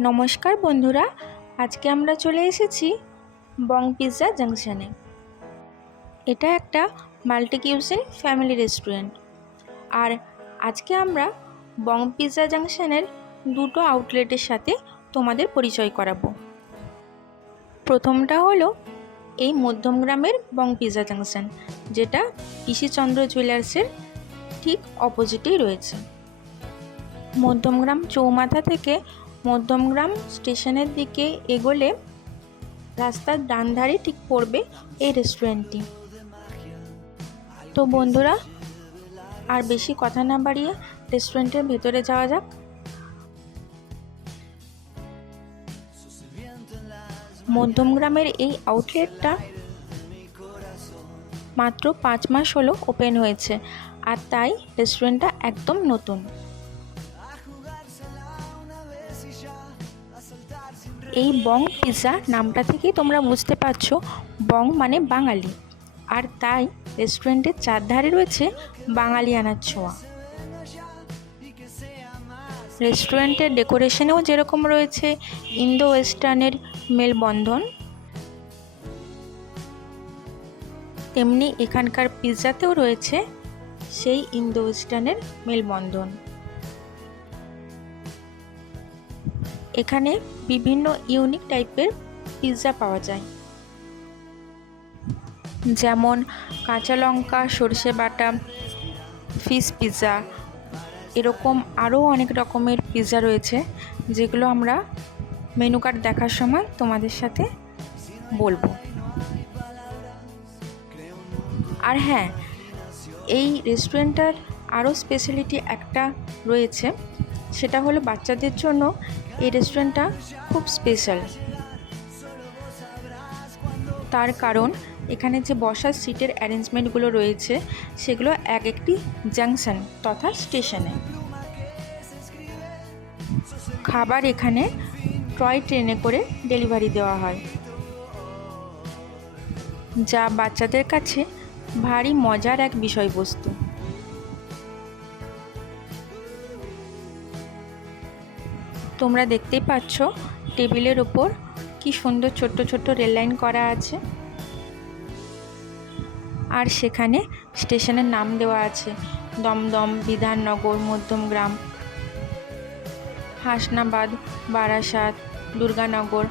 নমস্কার বন্ধুরা, আজকে আমরা চলে এসেছি বং পিৎজা জাংশনে। এটা একটা মাল্টি কিউজিন ফ্যামিলি রেস্টুরেন্ট। আর আজকে আমরা বং পিৎজা জাংশনের দুটো আউটলেটের সাথে তোমাদের পরিচয় করাবো। প্রথমটা হলো এই মধ্যমগ্রামের বং পিৎজা জাংশন, যেটা পিসিচন্দ্র জুয়েলার্সের ঠিক অপোজিটেই রয়েছে। মধ্যমগ্রাম চৌমাথা থেকে মধ্যমগ্রাম স্টেশনের দিকে এগোলে রাস্তার ডান ধারে ঠিক পড়বে এই রেস্টুরেন্টটি। তো বন্ধুরা, আর বেশি কথা না বাড়িয়ে রেস্টুরেন্টের ভেতরে যাওয়া যাক। মধ্যমগ্রামের এই আউটলেটটা মাত্র 5 মাস হলো ওপেন হয়েছে, আর তাই রেস্টুরেন্টটা একদম নতুন। এই বং পিৎজা নামটা থেকেই তোমরা বুঝতে পারছো, বং মানে বাঙালি, আর তাই রেস্টুরেন্টের চারধারে রয়েছে বাঙালিয়ানার ছোঁয়া। রেস্টুরেন্টের ডেকোরেশনেও যেরকম রয়েছে ইন্দো ওয়েস্টার্নের মেলবন্ধন, তেমনি এখানকার পিৎজাতেও রয়েছে সেই ইন্দো ওয়েস্টার্নের মেলবন্ধন। এখানে বিভিন্ন ইউনিক টাইপের পিৎজা পাওয়া যায়, যেমন কাঁচা লঙ্কা, সরষে বাটা, ফিশ পিৎজা, এরকম আরও অনেক রকমের পিৎজা রয়েছে, যেগুলো আমরা মেনু কার্ড দেখার সময় তোমাদের সাথে বলবো। আর হ্যাঁ, এই রেস্টুরেন্টটার আরও স্পেশালিটি একটা রয়েছে, সেটা হলো বাচ্চাদের জন্য এই রেস্টুরেন্টটা খুব স্পেশাল। তার কারণ এখানে যে বসার সিটের অ্যারেঞ্জমেন্টগুলো রয়েছে সেগুলো এক একটি জাংশন তথা স্টেশনে। খাবার এখানে টয় ট্রেনে করে ডেলিভারি দেওয়া হয়, যা বাচ্চাদের কাছে ভারী মজার এক বিষয়বস্তু। তোমরা দেখতেই পাচ্ছ টেবিলের উপর কি সুন্দর ছোট্ট ছোট্ট রেল লাইন করা আছে, আর সেখানে স্টেশনের নাম দেওয়া আছে দমদম, বিধাননগর, মধ্যমগ্রাম, হাসনাবাদ, বারাসাত, দুর্গানগর,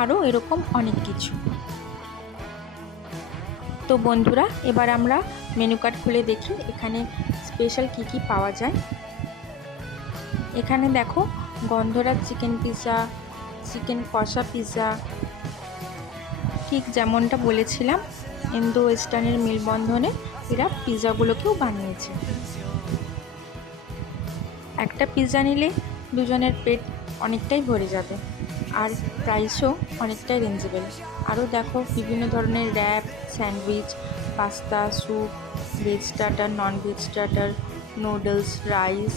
আরও এরকম অনেক কিছু। তো বন্ধুরা, এবার আমরা মেনু কার্ড খুলে দেখি এখানে স্পেশাল কি কি পাওয়া যায়। এখানে দেখো গন্ধরাজ চিকেন পিৎজা, চিকেন কষা পিৎজা, ঠিক যেমনটা বলেছিলাম ইন্দো ওয়েস্টার্নের মেলবন্ধনে এরা পিৎজাগুলোকেও বানিয়েছে। একটা পিৎজা নিলে দুজনের পেট অনেকটাই ভরে যাবে, আর প্রাইসও অনেকটাই রেঞ্জেবল। আরও দেখো বিভিন্ন ধরনের wrap, sandwich, pasta, soup, veg starter, non veg starter, noodles, rice,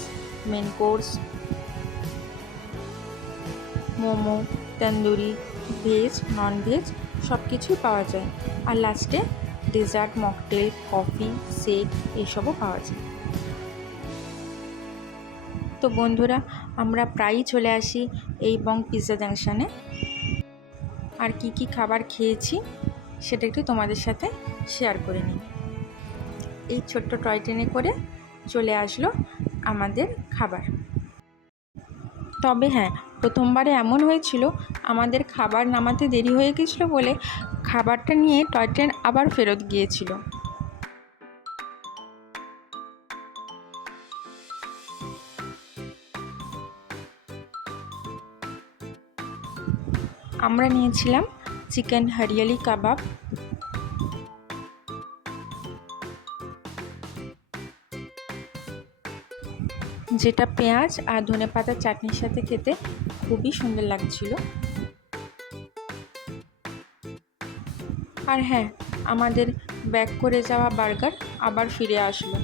main course, momo, tandoori, veg, non veg সব কিছুই পাওয়া যায়। আর লাস্টে ডেজার্ট, মকটেল, কফি, শেক এসবও পাওয়া যায়। তো বন্ধুরা, আমরা প্রায়ই চলে আসি এই বং পিৎজা জাংশনে, আর কি কি খাবার খেয়েছি সেটা একটু তোমাদের সাথে শেয়ার করে নিই। এই ছোট্ট টয় ট্রেনে করে চলে আসলো আমাদের খাবার। তবে হ্যাঁ, প্রথমবারে এমন হয়েছিল আমাদের খাবার নামাতে দেরি হয়ে গেছিলো বলে খাবারটা নিয়ে টয় ট্রেন আবার ফেরত গিয়েছিল। আমরা নিয়েছিলাম চিকেন হরিয়ালি কাবাব, যেটা পেঁয়াজ আর ধনেপাতার চাটনির সাথে খেতে খুবই সুন্দর লাগছিল। আর হ্যাঁ, আমাদের ব্যাক করে যাওয়া বার্গার আবার ফিরে আসলো।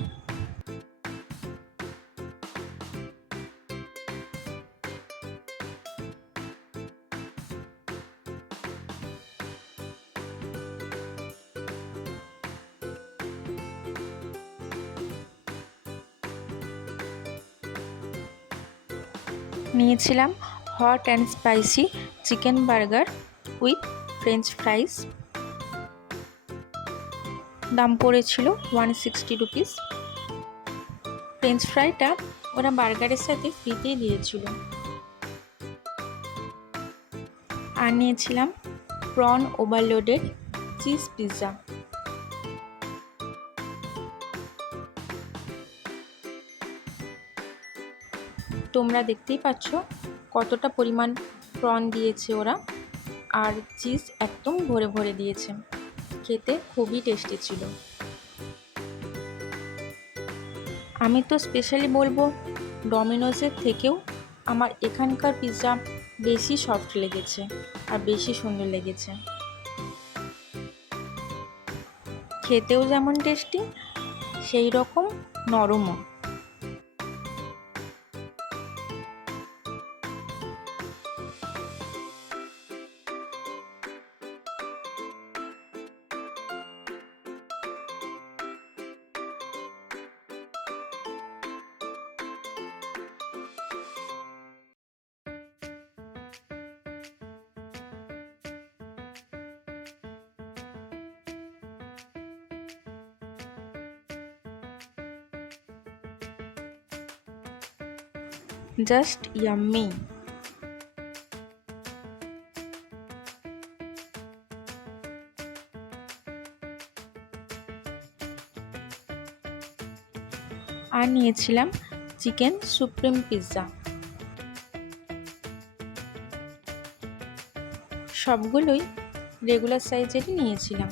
নিয়েছিলাম hot and spicy chicken burger with French fries. দাম পড়েছিল 160 রুপিস। ফ্রেঞ্চ ফ্রাইটা ওরা বার্গারের সাথে ফ্রিতেই দিয়েছিল। আর নিয়েছিলাম প্রন ওভারলোডেড চিজ পিৎজা। তোমরা দেখতেই পাচ্ছ কতটা পরিমাণ প্রন দিয়েছে ওরা, আর চিজ একদম ভরে ভরে দিয়েছে। খেতে খুবই টেস্টি ছিল। আমি তো স্পেশালি বলবো ডমিনোজের থেকেও আমার এখানকার পিৎজা বেশি সফট লেগেছে আর বেশি সুন্দর লেগেছে। খেতেও যেমন টেস্টি সেই রকম নরমও। Just yummy. আর নিয়েছিলাম চিকেন সুপ্রিম পিৎজা। সবগুলোই রেগুলার সাইজেরই নিয়েছিলাম।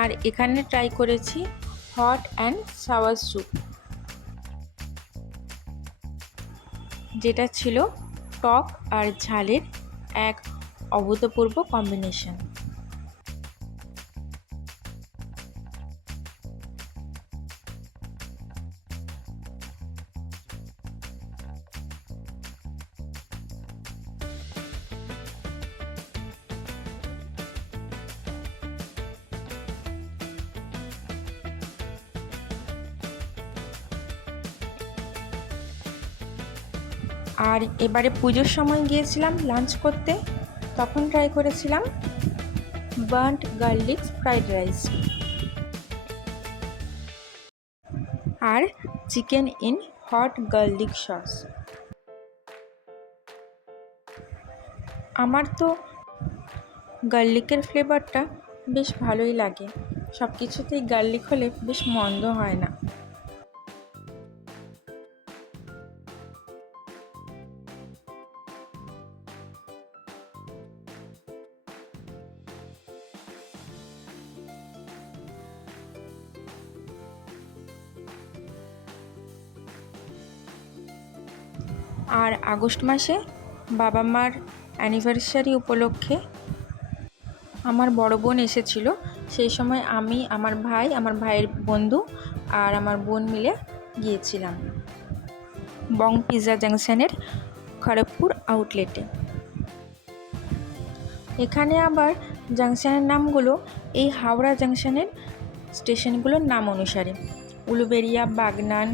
আর এখানে ট্রাই করেছি হট অ্যান্ড সাওয়ার স্যুপ, যেটা ছিল টক আর ঝালের এক অভূতপূর্ব কম্বিনেশন। আর এবারে পুজোর সময় গিয়েছিলাম লাঞ্চ করতে, তখন ট্রাই করেছিলাম বার্ন্ট গার্লিক ফ্রাইড রাইস আর chicken in hot garlic sauce. আমার তো গার্লিকের ফ্লেভারটা বেশ ভালোই লাগে, সব কিছুতেই গার্লিক হলে বেশ মন্দ হয় না। আর আগস্ট মাসে বাবা মার অ্যানিভার্সারি উপলক্ষে আমার বড় বোন এসেছিল। সেই সময় আমি, আমার ভাই, আমার ভাইয়ের বন্ধু আর আমার বোন মিলে গিয়েছিলাম বং পিৎজা জাংশনের খড়গপুর আউটলেটে। এখানে আবার জাংশনের নামগুলো এই হাওড়া জাংশনের স্টেশনগুলোর নাম অনুসারে: উলুবেড়িয়া, বাগনান,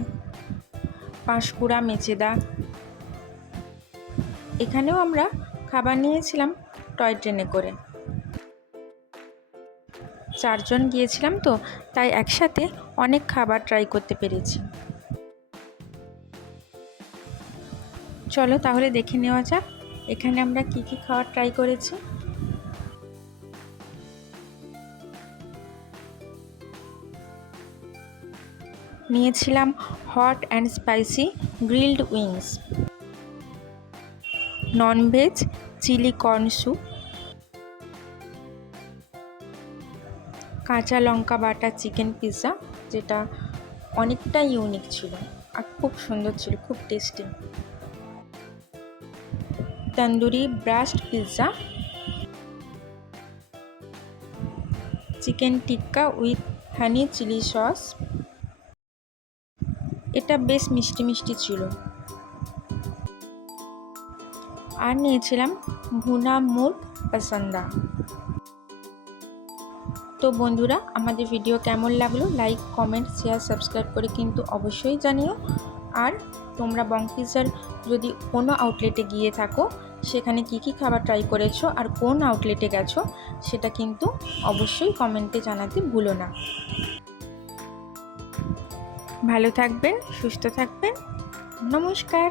পাঁশকুড়া, মেচেদা। এখানেও আমরা খাবার নিয়েছিলাম টয় ট্রেনে করে। 4 জন গিয়েছিলাম তো, তাই একসাথে অনেক খাবার ট্রাই করতে পেরেছি। চলো তাহলে দেখে নেওয়া যাক এখানে আমরা কি কি খাবার ট্রাই করেছি। নিয়েছিলাম hot and spicy grilled wings, non veg chilli corn soup, কাঁচা লঙ্কা বাটা চিকেন পিৎজা, যেটা অনেকটা ইউনিক ছিল আর খুব সুন্দর ছিল, খুব tasty. Tandoori breast pizza, chicken tikka with honey chilli sauce. এটা বেশ মিষ্টি মিষ্টি ছিল। আর নিয়েছিলাম ভুনা মুগ পসন্দা। তো বন্ধুরা, আমাদের ভিডিও কেমন লাগলো লাইক কমেন্ট শেয়ার সাবস্ক্রাইব করে কিন্তু অবশ্যই জানিও। আর তোমরা বং পিৎজার যদি কোনো আউটলেটে গিয়ে থাকো সেখানে কি কি খাবার ট্রাই করেছো আর কোন আউটলেটে গেছো সেটা কিন্তু অবশ্যই কমেন্টে জানাতে ভুলো না। ভালো থাকবেন, সুস্থ থাকবেন, নমস্কার।